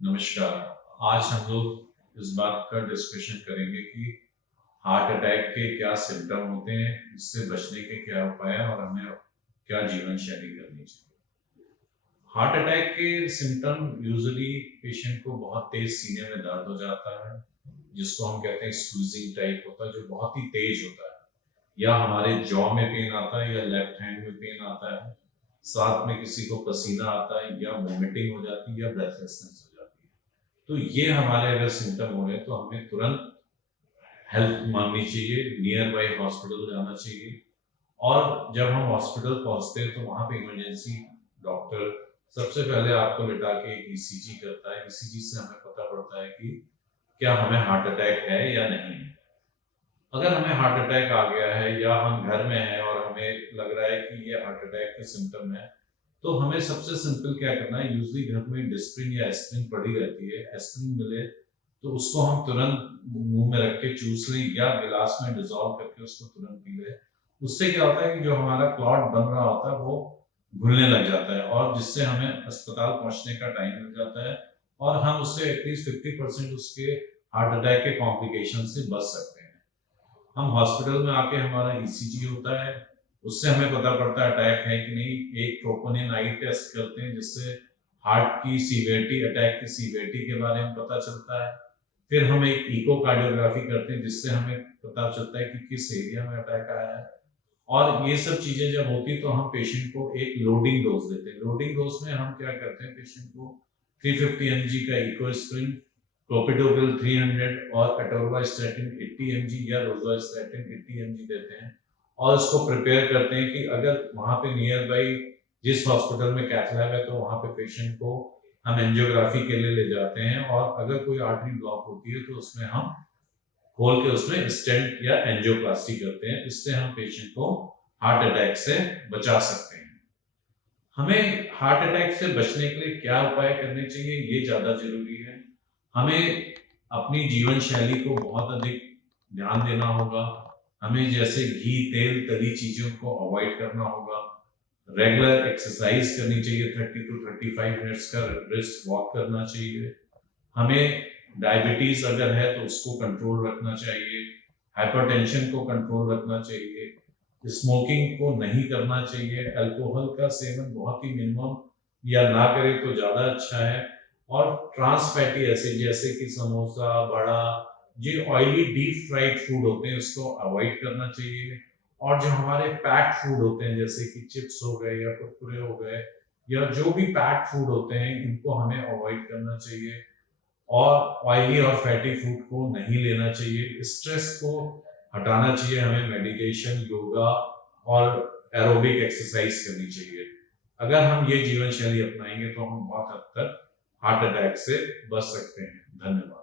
नमस्कार। आज हम लोग इस बात का डिस्कशन करेंगे कि हार्ट अटैक के क्या सिम्टम होते हैं, इससे बचने के क्या उपाय हैं और हमें क्या जीवन शैली करनी चाहिए। हार्ट अटैक के सिम्टम यूजुअली पेशेंट को बहुत तेज सीने में दर्द हो जाता है, जिसको हम कहते हैं स्क्वीजिंग टाइप होता है, जो बहुत ही तेज होता है, या हमारे जॉ में पेन आता है या लेफ्ट हैंड में पेन आता है। साथ में किसी को पसीना आता है या वोमिटिंग हो जाती है या ब्रेथलेसनेस हो जाती है। तो ये हमारे अगर सिम्टम हो रहे हैं तो हमें तुरंत हेल्प मांगनी चाहिए, नियर बाई हॉस्पिटल जाना चाहिए। और जब हम हॉस्पिटल पहुंचते हैं तो वहां पे इमरजेंसी डॉक्टर सबसे पहले आपको लिटा के एक ईसीजी करता है। ईसीजी से हमें पता पड़ता है कि क्या हमें हार्ट अटैक है या नहीं है। अगर हमें हार्ट अटैक आ गया है या हम घर में हैं और हमें लग रहा है कि ये हार्ट अटैक के सिम्टम है, तो हमें सबसे सिंपल क्या करना है, यूजली घर में डिस्प्रिन या एस्प्रिन पड़ी रहती है। एस्प्रिन मिले तो उसको हम तुरंत मुंह में रख के चूस लें या गिलास में डिजोल्व करके उसको तुरंत पी लें। उससे क्या होता है कि जो हमारा क्लॉट बन रहा होता है वो घुलने लग जाता है और जिससे हमें अस्पताल पहुंचने का टाइम मिल जाता है और हम उससे एटलीस्ट 50% उसके हार्ट अटैक के कॉम्प्लिकेशन से बच सकते हैं। हम हॉस्पिटल में आके हमारा ईसीजी होता है, उससे हमें पता पड़ता है अटैक है कि नहीं। एक ट्रोपोनिन आई टेस्ट करते हैं जिससे हार्ट की सीवियरिटी, अटैक की सीवियरिटी के बारे में पता चलता है। फिर हम एक इकोकार्डियोग्राफी करते हैं जिससे हमें पता चलता है कि किस एरिया में अटैक आया है। और ये सब चीजें जब होती तो हम पेशेंट को एक लोडिंग डोज देते हैं। लोडिंग डोज में हम क्या करते हैं, पेशेंट को 350 mg का इकोस्प्रिन, क्लोपिडोग्रिल 300 और एटोरवास्टैटिन 80 mg या रोज़वास्टैटिन 80 mg देते हैं और उसको प्रिपेयर करते हैं कि अगर वहां पे नियर बाई जिस हॉस्पिटल में कैथ लैब है तो वहां पे पेशेंट को हम एंजियोग्राफी के लिए ले जाते हैं। और अगर कोई आर्टरी ब्लॉक होती है तो उसमें हम खोल के उसमें स्टेंट या एंजियोप्लास्टी करते हैं। इससे हम पेशेंट को हार्ट अटैक से बचा सकते हैं। हमें हार्ट अटैक से बचने के लिए क्या उपाय करने चाहिए, ये ज्यादा जरूरी है। हमें अपनी जीवन शैली को बहुत अधिक ध्यान देना होगा। हमें जैसे घी, तेल, तली चीजों को अवॉइड करना होगा। रेगुलर एक्सरसाइज करनी चाहिए, 30 to 35 मिनट्स का ब्रिस्क वॉक करना चाहिए। हमें डायबिटीज अगर है तो उसको कंट्रोल रखना चाहिए। हाइपरटेंशन को कंट्रोल रखना चाहिए। स्मोकिंग को नहीं करना चाहिए। अल्कोहल का सेवन बहुत ही मिनिमम या ना करे तो ज़्यादा अच्छा है। और ट्रांस फैटी एसिड जैसे कि समोसा, बड़ा, जो ऑयली डीप फ्राइड फूड होते हैं उसको अवॉइड करना चाहिए। और जो हमारे पैक्ड फूड होते हैं जैसे कि चिप्स हो गए या कुरकुरे हो गए या जो भी पैक्ड फूड होते हैं, इनको हमें अवॉइड करना चाहिए। और ऑयली और फैटी फूड को नहीं लेना चाहिए। स्ट्रेस को हटाना चाहिए। हमें मेडिटेशन, योगा और एरोबिक एक्सरसाइज करनी चाहिए। अगर हम ये जीवन शैली अपनाएंगे तो हम बहुत हद तक हार्ट अटैक से बच सकते हैं। धन्यवाद।